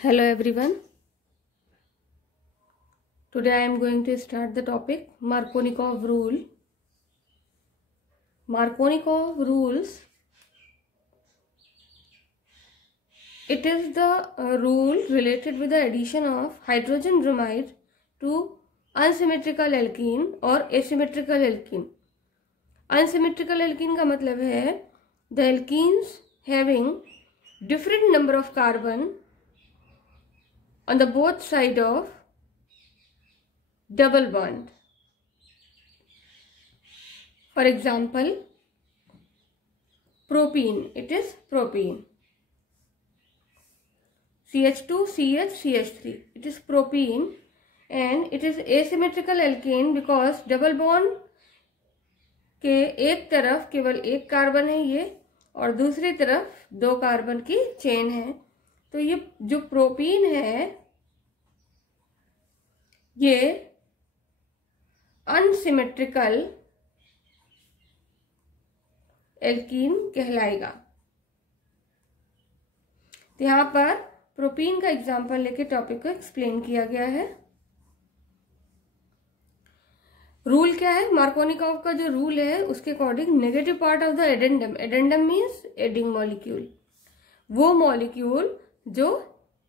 Hello everyone. Today I am going to start the topic Markovnikov rule. Markovnikov rules. It is the rule related with the addition of hydrogen bromide to unsymmetrical alkene or asymmetrical alkene. Unsymmetrical alkene का मतलब है the alkenes having different number of carbon on the both side of double bond. For example, propene, it is propene. CH2, CH, CH3, it is propene and it is asymmetrical alkane because double bond के एक तरफ केवल एक carbon है ये और दूसरी तरफ दो कार्बन की चेन है। तो ये जो प्रोपीन है ये अनसिमेट्रिकल एल्कीन कहलाएगा। तो यहाँ पर प्रोपीन का एग्जाम्पल लेके टॉपिक को एक्सप्लेन किया गया है। रूल क्या है? मार्कोनिकॉव का जो रूल है उसके according negative part of the addendum, addendum means adding molecule, वो मॉलिक्यूल जो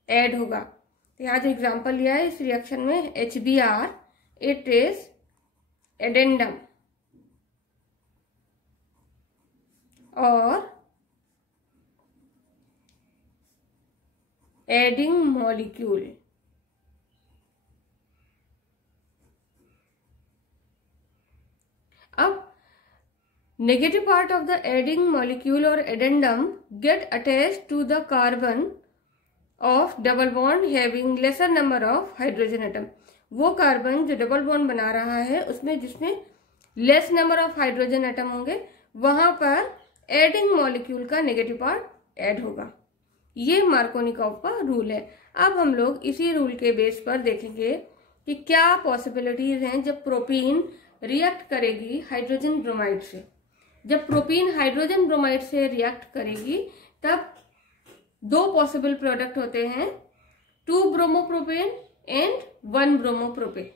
ऐड होगा। तो यहाँ जो एग्जाम्पल लिया है इस रिएक्शन में HBr, इट इज एडेंडम और एडिंग मॉलिक्यूल। अब negative part of the adding molecule और addendum get attached to the carbon of double bond having lesser number of hydrogen atom. वो कार्बन जो डबल बॉन्ड बना रहा है उसमें जिसमें less number of hydrogen atom होंगे वहां पर एडिंग मॉलिक्यूल का नेगेटिव पार्ट ऐड होगा। ये मार्कोनिकॉव का रूल है। अब हम लोग इसी रूल के बेस पर देखेंगे कि क्या पॉसिबिलिटीज हैं जब प्रोपीन रिएक्ट करेगी हाइड्रोजन ब्रोमाइड से। जब प्रोपीन हाइड्रोजन ब्रोमाइड से रिएक्ट करेगी तब दो पॉसिबल प्रोडक्ट होते हैं, 2 ब्रोमोप्रोपेन एंड 1 ब्रोमोप्रोपेन।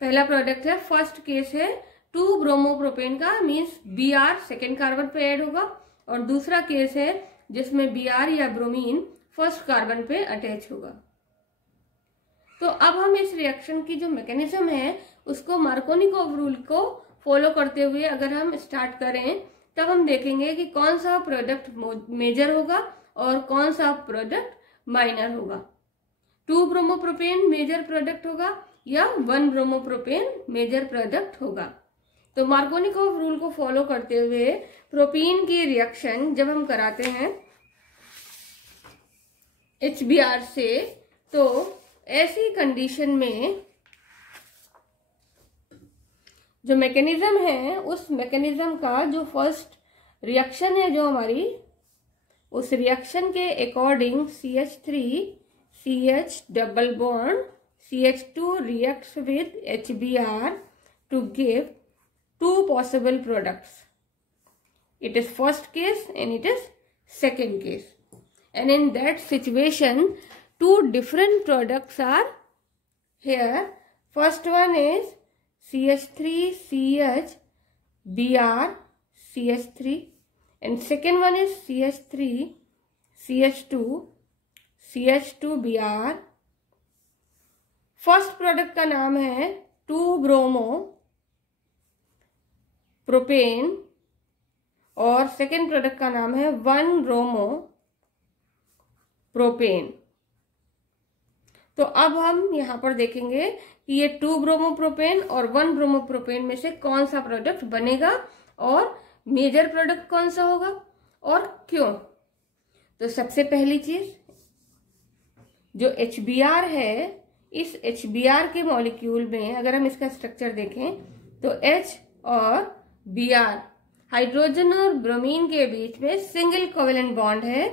पहला प्रोडक्ट है, फर्स्ट केस है 2 ब्रोमोप्रोपेन का, मीन्स Br सेकेंड कार्बन पे ऐड होगा, और दूसरा केस है जिसमें Br या ब्रोमीन फर्स्ट कार्बन पे अटैच होगा। तो अब हम इस रिएक्शन की जो मैकेनिज्म है उसको मार्कोनिकॉव रूल को फॉलो करते हुए अगर हम स्टार्ट करें तब हम देखेंगे कि कौन सा प्रोडक्ट मेजर होगा और कौन सा प्रोडक्ट माइनर होगा। 2 ब्रोमोप्रोपेन मेजर प्रोडक्ट होगा या 1 ब्रोमोप्रोपेन मेजर प्रोडक्ट होगा। तो मार्कोनिकॉव रूल को फॉलो करते हुए प्रोपीन की रिएक्शन जब हम कराते हैं HBr से, तो ऐसी कंडीशन में जो मैकेनिज्म है उस मैकेनिज्म का जो फर्स्ट रिएक्शन है जो हमारी, उस रिएक्शन के according CH3 CH double bond CH2 reacts with HBr to give 2 possible products. It is first case and it is second case. And in that situation 2 different products are here. First one is CH3 CH Br CH3 and second one is CH3 CH2 CH2 Br. First product का नाम है 2 bromo propane और second product का नाम है 1 bromo propane. तो अब हम यहाँ पर देखेंगे कि ये 2 ब्रोमोप्रोपेन और 1 ब्रोमोप्रोपेन में से कौन सा प्रोडक्ट बनेगा और मेजर प्रोडक्ट कौन सा होगा और क्यों। तो सबसे पहली चीज जो HBr है, इस HBr के मॉलिक्यूल में अगर हम इसका स्ट्रक्चर देखें तो H और Br हाइड्रोजन और ब्रोमीन के बीच में सिंगल कोवेलेंट बॉन्ड है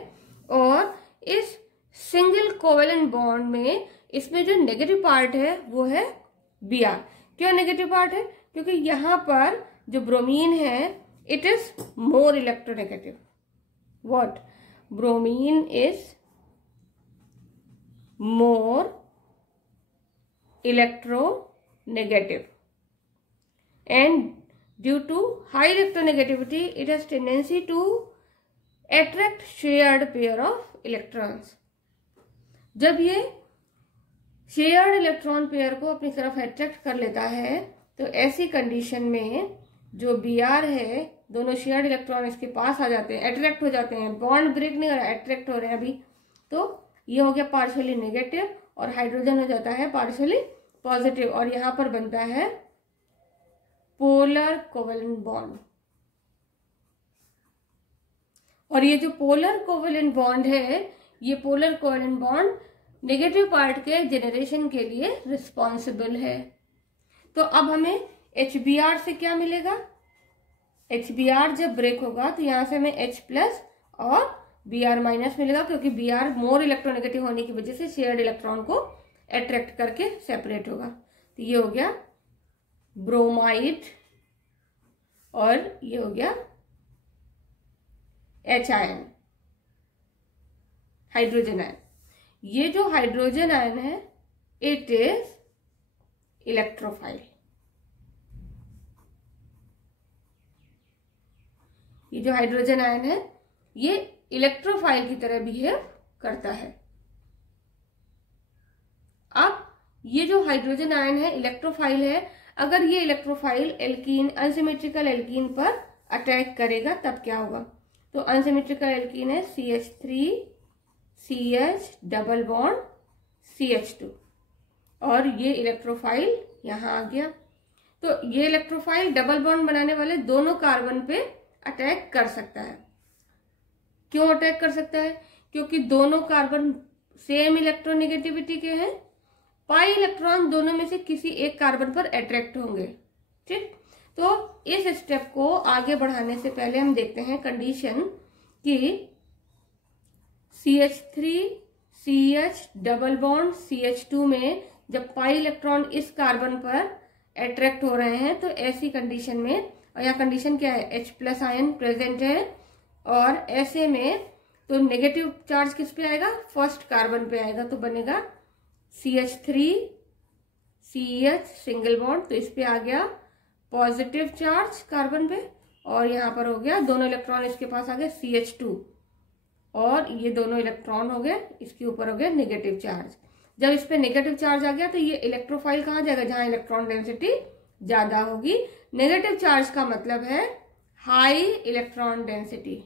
और इस सिंगल कोवेलेंट बॉन्ड में इसमें जो नेगेटिव पार्ट है वो है Br। क्यों नेगेटिव पार्ट है? क्योंकि यहाँ पर जो ब्रोमीन है it is more electronegative. What? Bromine is more electronegative, and due to high electronegativity it has tendency to attract shared pair of electrons. जब ये शेयर्ड इलेक्ट्रॉन पेयर को अपनी तरफ अट्रैक्ट कर लेता है तो ऐसी कंडीशन में जो Br है, दोनों शेयर्ड इलेक्ट्रॉन इसके पास आ जाते हैं, अट्रैक्ट हो जाते हैं, बॉन्ड ब्रेक नहीं हो रहा, अट्रैक्ट हो रहे हैं अभी, तो ये हो गया पार्शियली नेगेटिव और हाइड्रोजन हो जाता है पार्शियली पॉजिटिव, और यहां पर बनता है पोलर कोवेलेंट बॉन्ड। और ये जो पोलर कोवेलेंट बॉन्ड है, ये polar covalent bond negative part के जेनरेशन के लिए रिस्पॉन्सिबल है। तो अब हमें HBr से क्या मिलेगा? HBr जब ब्रेक होगा तो यहां से हमें H प्लस और Br माइनस मिलेगा, क्योंकि Br मोर इलेक्ट्रोनेगेटिव होने की वजह से शेयर्ड इलेक्ट्रॉन को अट्रैक्ट करके सेपरेट होगा। तो ये हो गया ब्रोमाइड और ये हो गया H आयन, हाइड्रोजन आयन। ये जो हाइड्रोजन आयन है इट इज इलेक्ट्रोफाइल। ये जो हाइड्रोजन आयन है ये इलेक्ट्रोफाइल की तरह बिहेव करता है। अब ये जो हाइड्रोजन आयन है इलेक्ट्रोफाइल है, अगर ये इलेक्ट्रोफाइल एल्कीन, अनसिमेट्रिकल एल्कीन पर अटैक करेगा तब क्या होगा? तो अनसिमेट्रिकल एल्कीन है CH3 CH double bond CH2 और ये इलेक्ट्रोफाइल यहां आ गया। तो ये इलेक्ट्रोफाइल डबल बॉन्ड बनाने वाले दोनों कार्बन पे अटैक कर सकता है। क्यों अटैक कर सकता है? क्योंकि दोनों कार्बन सेम इलेक्ट्रोनेगेटिविटी के हैं, पाई इलेक्ट्रॉन दोनों में से किसी एक कार्बन पर अट्रैक्ट होंगे। ठीक, तो इस स्टेप को आगे बढ़ाने से पहले हम देखते हैं कंडीशन कि CH3 CH double bond CH2 में जब पाई इलेक्ट्रॉन इस कार्बन पर अट्रैक्ट हो रहे हैं तो ऐसी कंडीशन में, और यहाँ कंडीशन क्या है? H प्लस आयन प्रेजेंट है, और ऐसे में तो नेगेटिव चार्ज किस पे आएगा? फर्स्ट कार्बन पे आएगा, तो बनेगा CH3 CH सिंगल बॉन्ड, तो इस पे आ गया पॉजिटिव चार्ज कार्बन पे, और यहाँ पर हो गया दोनों इलेक्ट्रॉन इसके पास आ गए CH2, और ये दोनों इलेक्ट्रॉन हो गए इसके ऊपर हो गया नेगेटिव चार्ज। जब इस पे नेगेटिव चार्ज आ गया तो ये इलेक्ट्रोफाइल कहाँ जाएगा? जहां इलेक्ट्रॉन डेंसिटी ज्यादा होगी। नेगेटिव चार्ज का मतलब है high electron density.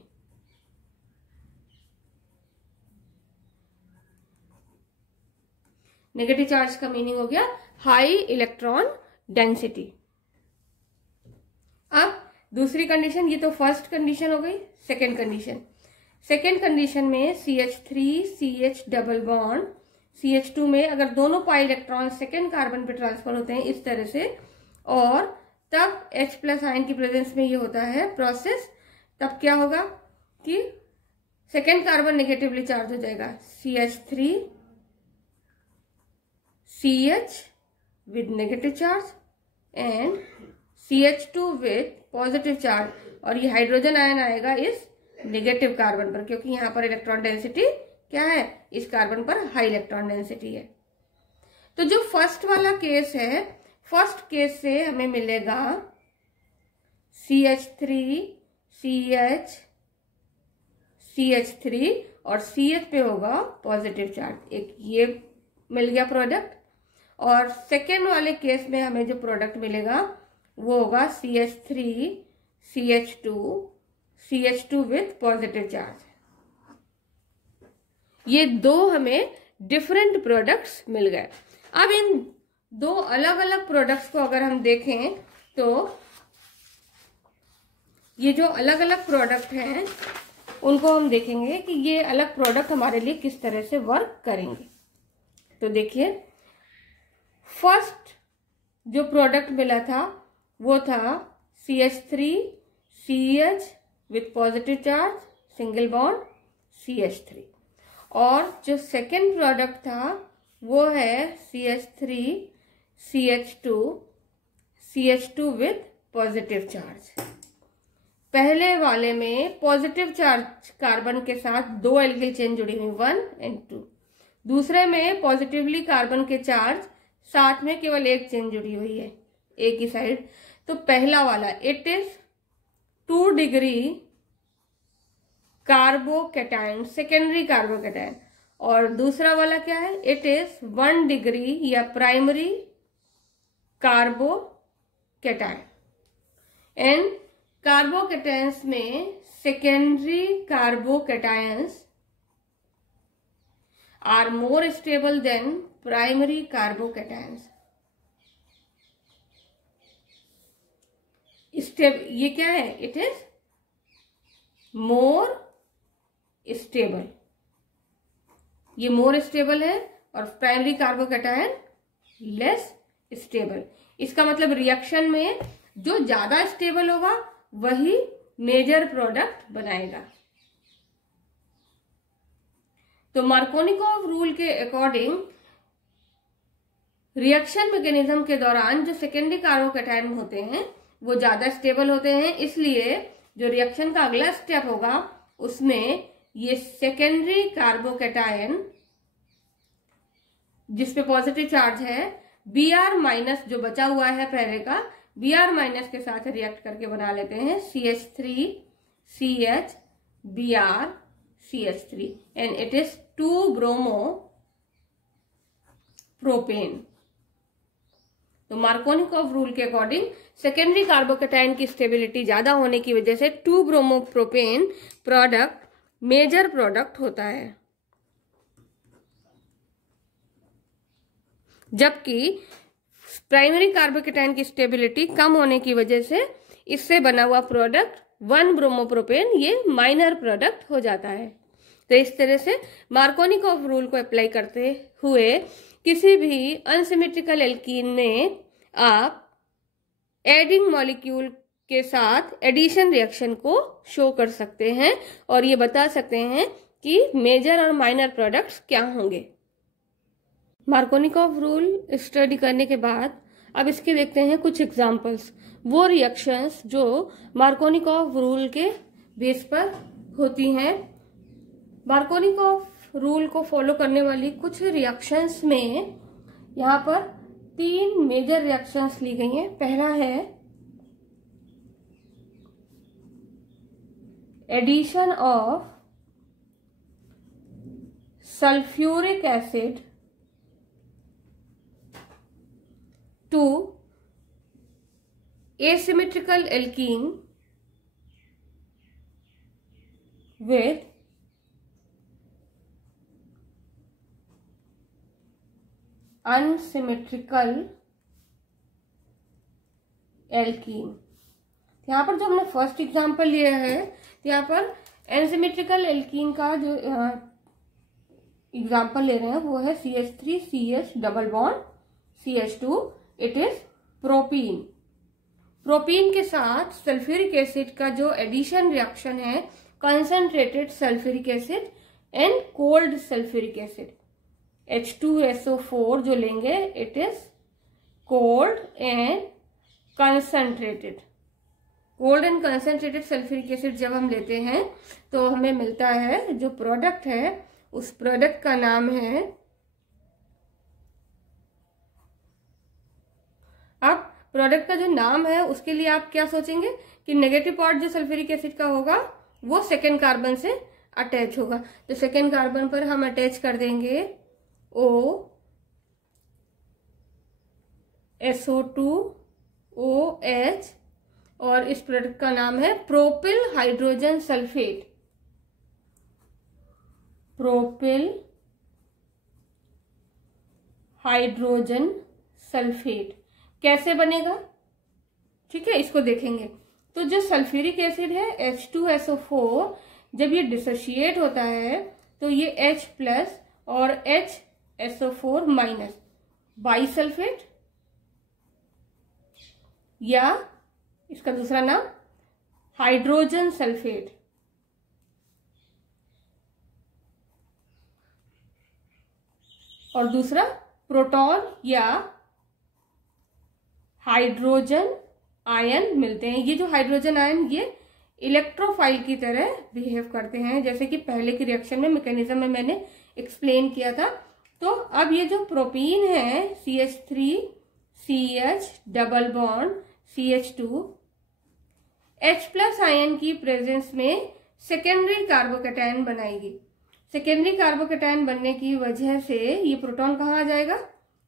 Negative charge का मीनिंग हो गया हाई इलेक्ट्रॉन डेंसिटी। अब दूसरी कंडीशन, ये तो फर्स्ट कंडीशन हो गई। सेकेंड कंडीशन में CH3 CH double bond CH2 में अगर दोनों पाई इलेक्ट्रॉन सेकेंड कार्बन पे ट्रांसफर होते हैं इस तरह से, और तब H प्लस आयन की प्रेजेंस में ये होता है प्रोसेस, तब क्या होगा कि सेकेंड कार्बन नेगेटिवली चार्ज हो जाएगा, CH3 CH with negative charge and CH2 with positive charge, और ये हाइड्रोजन आयन आएगा इस नेगेटिव कार्बन पर, क्योंकि यहां पर इलेक्ट्रॉन डेंसिटी क्या है? इस कार्बन पर हाई इलेक्ट्रॉन डेंसिटी है। तो जो फर्स्ट वाला केस है, फर्स्ट केस से हमें मिलेगा CH3 CH CH3 और CH पे होगा पॉजिटिव चार्ज, एक ये मिल गया प्रोडक्ट। और सेकेंड वाले केस में हमें जो प्रोडक्ट मिलेगा वो होगा CH3 CH2 with positive charge. ये दो हमें डिफरेंट प्रोडक्ट्स मिल गए। अब इन दो अलग अलग प्रोडक्ट्स को अगर हम देखें तो ये जो अलग अलग प्रोडक्ट हैं उनको हम देखेंगे कि ये अलग प्रोडक्ट हमारे लिए किस तरह से वर्क करेंगे। तो देखिए, फर्स्ट जो प्रोडक्ट मिला था वो था CH3 CH with positive charge single bond CH3, और जो सेकेंड प्रोडक्ट था वो है CH3 CH2 with positive charge. पहले वाले में पॉजिटिव चार्ज कार्बन के साथ दो एल्किल चेन जुड़ी हुई 1 और 2, दूसरे में पॉजिटिवली कार्बन के चार्ज, साथ में केवल एक चेन जुड़ी हुई है एक ही साइड। तो पहला वाला it is 2 degree carbocation, secondary carbocation. और दूसरा वाला क्या है, इट इज 1 डिग्री या प्राइमरी कार्बोकैटायन। एंड कार्बोकैटायंस में secondary carbocations are more stable than primary carbocations। ये क्या है, इट इज मोर स्टेबल, ये मोर स्टेबल है और प्राइमरी कार्बोकैटायन लेस स्टेबल। इसका मतलब रिएक्शन में जो ज्यादा स्टेबल होगा वही मेजर प्रोडक्ट बनाएगा। तो मार्कोनिकॉव रूल के अकॉर्डिंग रिएक्शन मैकेनिज्म के दौरान जो सेकेंडरी कार्बोकैटायन होते हैं वो ज्यादा स्टेबल होते हैं, इसलिए जो रिएक्शन का अगला स्टेप होगा उसमें ये सेकेंडरी कार्बोकैटायन जिसपे पॉजिटिव चार्ज है Br माइनस जो बचा हुआ है पहले का, Br माइनस के साथ रिएक्ट करके बना लेते हैं CH3 CH Br CH3 and it is 2 bromo propane। तो मार्कोनिकॉव रूल के अकॉर्डिंग सेकेंडरी कार्बोकैटायन की स्टेबिलिटी ज्यादा होने की वजह से 2 bromo propane product major product होता है, जबकि प्राइमरी कार्बोकैटायन की स्टेबिलिटी कम होने की वजह से इससे बना हुआ प्रोडक्ट 1 ब्रोमोप्रोपेन ये माइनर प्रोडक्ट हो जाता है। तो इस तरह से मार्कोनिकॉव रूल को अप्लाई करते हुए किसी भी अनसिमेट्रिकल एल्कीन में आप एडिंग मॉलिक्यूल के साथ एडिशन रिएक्शन को शो कर सकते हैं और ये बता सकते हैं कि मेजर और माइनर प्रोडक्ट्स क्या होंगे। मार्कोनिकॉव रूल स्टडी करने के बाद अब इसके देखते हैं कुछ एग्जांपल्स, वो रिएक्शंस जो मार्कोनिकॉव रूल के बेस पर होती हैं। मार्कोनिकॉव रूल को फॉलो करने वाली कुछ रिएक्शंस में यहाँ पर 3 मेजर रिएक्शंस ली गई हैं। पहला है addition of sulphuric acid to asymmetrical alkene with unsymmetrical alkene। यहाँ पर जो हमने फर्स्ट एग्जांपल लिया है, यहाँ पर एनसिमेट्रिकल एल्कीन का जो एग्जांपल ले रहे हैं वो है CH3 CH double bond CH2, it is propene. Propene के साथ सल्फ्यूरिक एसिड का जो एडिशन रिएक्शन है concentrated sulphuric acid and cold sulphuric acid H2SO4 जो लेंगे it is cold and concentrated. Cold and concentrated sulphuric acid जब हम लेते हैं तो हमें मिलता है जो प्रोडक्ट है उस प्रोडक्ट का नाम है, अब प्रोडक्ट का जो नाम है उसके लिए आप क्या सोचेंगे कि नेगेटिव पार्ट जो सल्फ्यूरिक एसिड का होगा वो सेकेंड कार्बन से अटैच होगा। तो सेकेंड कार्बन पर हम अटैच कर देंगे SO2OH और इस प्रोडक्ट का नाम है propyl hydrogen sulphate. Propyl hydrogen sulphate कैसे बनेगा, ठीक है, इसको देखेंगे। तो जो सल्फ्यूरिक एसिड है H2SO4 जब ये डिसोशिएट होता है तो ये H प्लस और HSO4 माइनस बाइसल्फेट या इसका दूसरा नाम हाइड्रोजन सल्फेट। और दूसरा प्रोटॉन या हाइड्रोजन आयन मिलते हैं। ये जो हाइड्रोजन आयन ये इलेक्ट्रोफाइल की तरह बिहेव करते हैं, जैसे कि पहले की रिएक्शन में मैकेनिज्म में मैंने एक्सप्लेन किया था। तो अब ये जो प्रोपीन है CH3 CH double bond CH2 H+ ion की प्रेजेंस में सेकेंडरी कार्बोकैटायन बनाएगी। सेकेंडरी कार्बोकैटायन बनने की वजह से ये प्रोटॉन कहाँ आ जाएगा,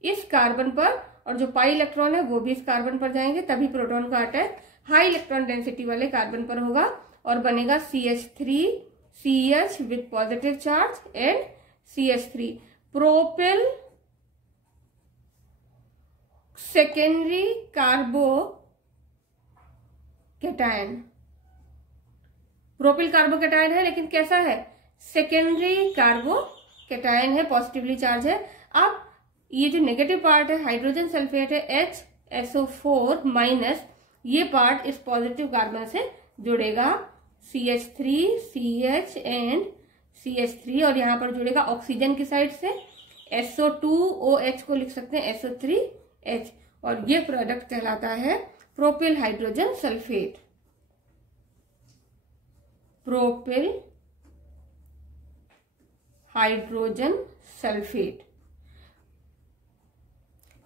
इस कार्बन पर, और जो पाई इलेक्ट्रॉन है वो भी इस कार्बन पर जाएंगे, तभी प्रोटॉन का अटैक हाई इलेक्ट्रॉन डेंसिटी वाले कार्बन पर होगा और बनेगा CH3 CH with positive charge and CH3 propyl secondary carbocation. Propyl carbocation है लेकिन कैसा है, सेकेंडरी कार्बोकैटायन है, पॉजिटिवली चार्ज है। अब ये जो नेगेटिव पार्ट है हाइड्रोजन सल्फेट है HSO4 माइनस, ये पार्ट इस पॉजिटिव कार्बन से जुड़ेगा CH3 CH एंड CH3 और यहां पर जुड़ेगा ऑक्सीजन की साइड से SO2OH को लिख सकते हैं SO3H और ये प्रोडक्ट कहलाता है propyl hydrogen sulphate. Propyl hydrogen sulphate.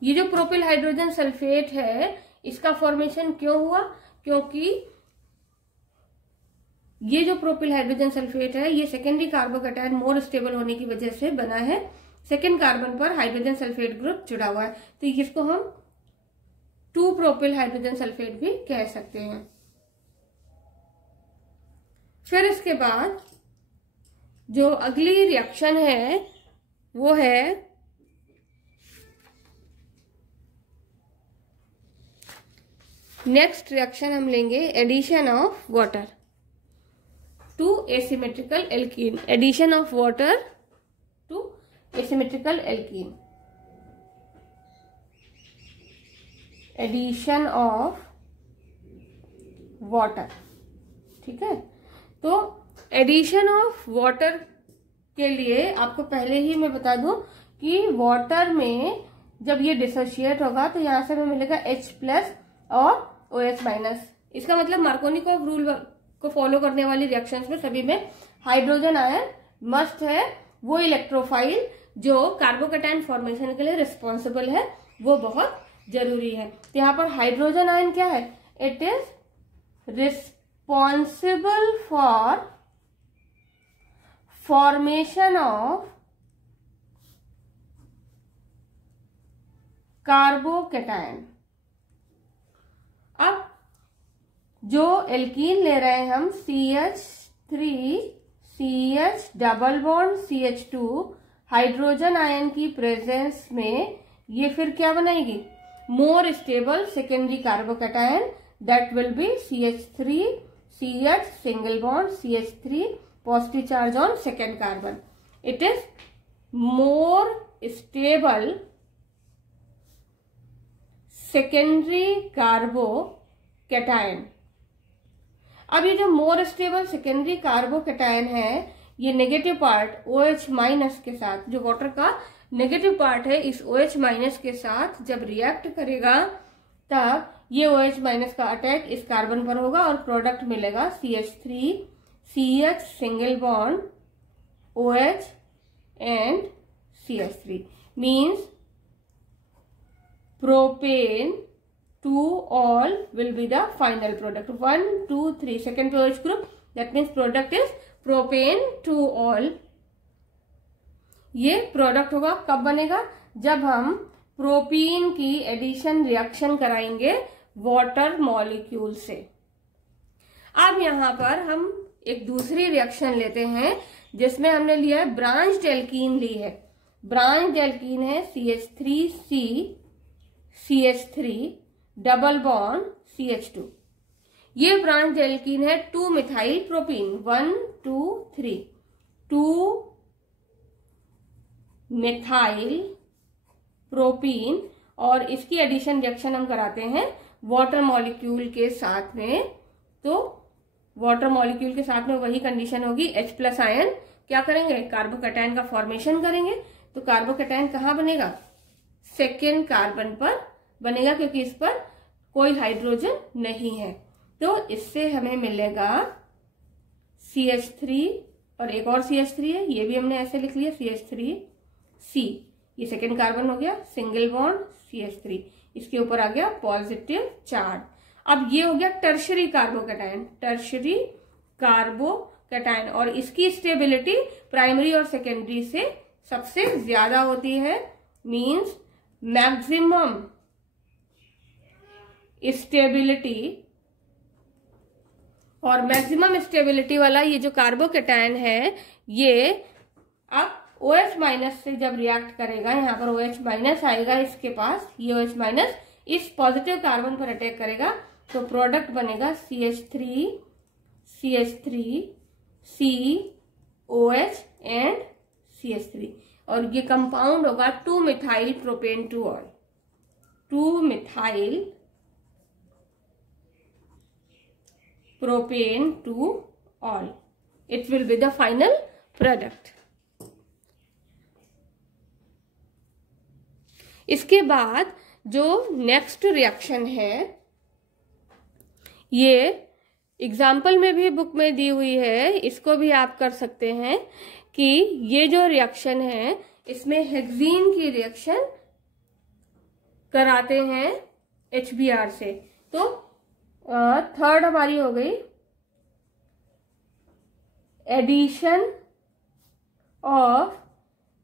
ये जो प्रोपिल हाइड्रोजन सल्फेट है इसका फॉर्मेशन क्यों हुआ, क्योंकि ये जो प्रोपिल हाइड्रोजन सल्फेट है ये सेकेंडरी कार्बोकैटायन मोर स्टेबल होने की वजह से बना है। सेकेंड कार्बन पर हाइड्रोजन सल्फेट ग्रुप जुड़ा हुआ है तो इसको हम 2 प्रोपिल हाइड्रोजन सल्फेट भी कह सकते हैं। फिर इसके बाद जो अगली रिएक्शन है वो है नेक्स्ट रिएक्शन हम लेंगे addition of water to asymmetrical alkene. Addition of water to asymmetrical alkene. Addition of water, ठीक है। तो एडिशन ऑफ वाटर के लिए आपको पहले ही मैं बता दूं कि वाटर में जब ये डिसोशिएट होगा तो यहां से हमें मिलेगा H+ और OH-। इसका मतलब मार्कोनिकॉफ रूल को फॉलो करने वाली रिएक्शंस में सभी में हाइड्रोजन आयन मस्ट है। वो इलेक्ट्रोफाइल जो कार्बोकैटायन फॉर्मेशन के लिए रिस्पॉन्सिबल है वो बहुत जरूरी है। तो यहाँ पर हाइड्रोजन आयन क्या है, it is responsible for formation of carbocation. अब जो एल्कीन ले रहे हैं हम CH3 CH double bond CH2 hydrogen ion की प्रेजेंस में ये फिर क्या बनाएगी, more stable secondary carbocation that will be CH3 CH single bond CH3 positive charge on second carbon. It is more stable secondary carbocation. अब ये जो more stable secondary carbocation है ये नेगेटिव पार्ट OH- के साथ, जो वाटर का negative part है इस OH- के साथ जब रिएक्ट करेगा तब ये OH- का अटैक इस कार्बन पर होगा और प्रोडक्ट मिलेगा CH3 CH single bond OH and CH3 means propane 2 all will be the final product. 1 2 3 second OH group, that means product is propane 2 all. ये प्रोडक्ट होगा कब बनेगा, जब हम प्रोपीन की एडिशन रिएक्शन कराएंगे वाटर मॉलिक्यूल से। अब यहाँ पर हम एक दूसरी रिएक्शन लेते हैं जिसमें हमने लिया है ब्रांच्ड एल्कीन ली है। ब्रांच्ड एल्कीन है CH3C CH3 double bond CH2। ये ब्रांच एल्कीन है 2 मिथाइल प्रोपीन 1 2 3 2 मिथाइल प्रोपीन और इसकी एडिशन रिएक्शन हम कराते हैं वाटर मॉलिक्यूल के साथ में। तो वाटर मॉलिक्यूल के साथ में वही कंडीशन होगी, H+ आयन क्या करेंगे, कार्बोकैटायन का फॉर्मेशन करेंगे। तो कार्बोकैटायन कहाँ बनेगा, सेकेंड कार्बन पर बनेगा क्योंकि इस पर कोई हाइड्रोजन नहीं है। तो इससे हमें मिलेगा CH3 और एक और CH3 है, ये भी हमने ऐसे लिख लिया CH3C ये सेकेंड कार्बन हो गया, सिंगल बॉन्ड CH3, इसके ऊपर आ गया पॉजिटिव चार्ज। अब ये हो गया टर्शरी कार्बोकैटायन, टर्शरी कार्बोकैटायन, और इसकी स्टेबिलिटी प्राइमरी और सेकेंडरी से सबसे ज्यादा होती है, मींस मैक्सिमम स्टेबिलिटी। और मैक्सिमम स्टेबिलिटी वाला ये जो कार्बोकैटायन है, ये अब OH माइनस से जब रिएक्ट करेगा, यहाँ पर OH माइनस आएगा इसके पास, ये OH माइनस इस पॉजिटिव कार्बन पर अटैक करेगा, तो प्रोडक्ट बनेगा CH3 COH एंड CH3, और ये कंपाउंड होगा two methyl propane two ol, two methyl propane to all. It will be the final product. इसके बाद जो नेक्स्ट रिएक्शन है, ये एग्जाम्पल में भी बुक में दी हुई है, इसको भी आप कर सकते हैं कि ये जो रिएक्शन है इसमें हेक्सीन की रिएक्शन कराते हैं HBr से। तो थर्ड हमारी हो गई addition of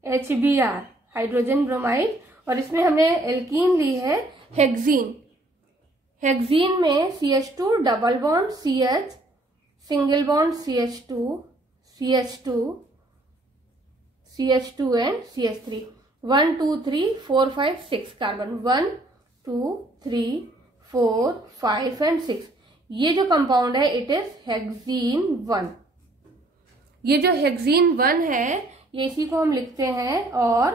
HBr, hydrogen bromide, और इसमें हमने एल्कीन ली है हेक्सीन। हेक्सीन में CH2 double bond CH, single bond CH2 and CH3, 1 2 3 4 5 6 carbon, 1 2 3 4 5 and 6। ये जो कंपाउंड है इट इज हेक्सीन 1। ये जो हेक्सीन 1 है ये इसी को हम लिखते हैं, और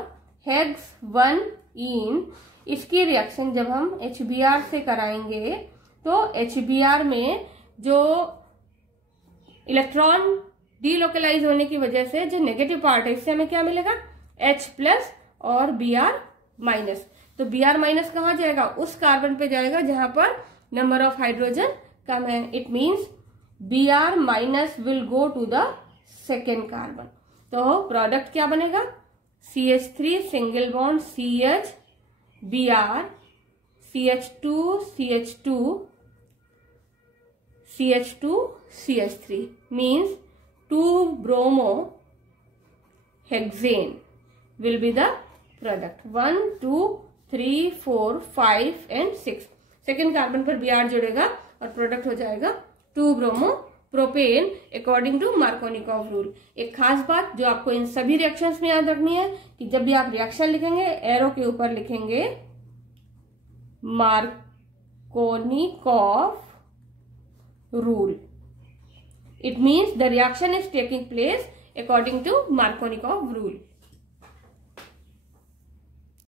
हेक्स 1 इन, इसकी रिएक्शन जब हम HBr से कराएंगे तो HBr में जो इलेक्ट्रॉन डीलोकलाइज होने की वजह से जो नेगेटिव पार्ट है, इससे हमें क्या मिलेगा, H+ और Br-। तो Br- कहाँ जाएगा, उस कार्बन पे जाएगा जहां पर नंबर ऑफ हाइड्रोजन कम है। It means Br- will go to the second carbon. तो प्रोडक्ट क्या बनेगा, CH3 single bond CH Br, CH2 CH3 means 2-bromo hexane will be the product। 1 2 3 4 5 and 6, second carbon पर Br जुड़ेगा और product हो जाएगा 2-bromo propane according to Markovnikov rule. एक खास बात जो आपको इन सभी रिएक्शंस में याद रखनी है कि जब भी आप रिएक्शन लिखेंगे एरो के ऊपर लिखेंगे Markovnikov rule. It means the reaction is taking place according to Markovnikov rule.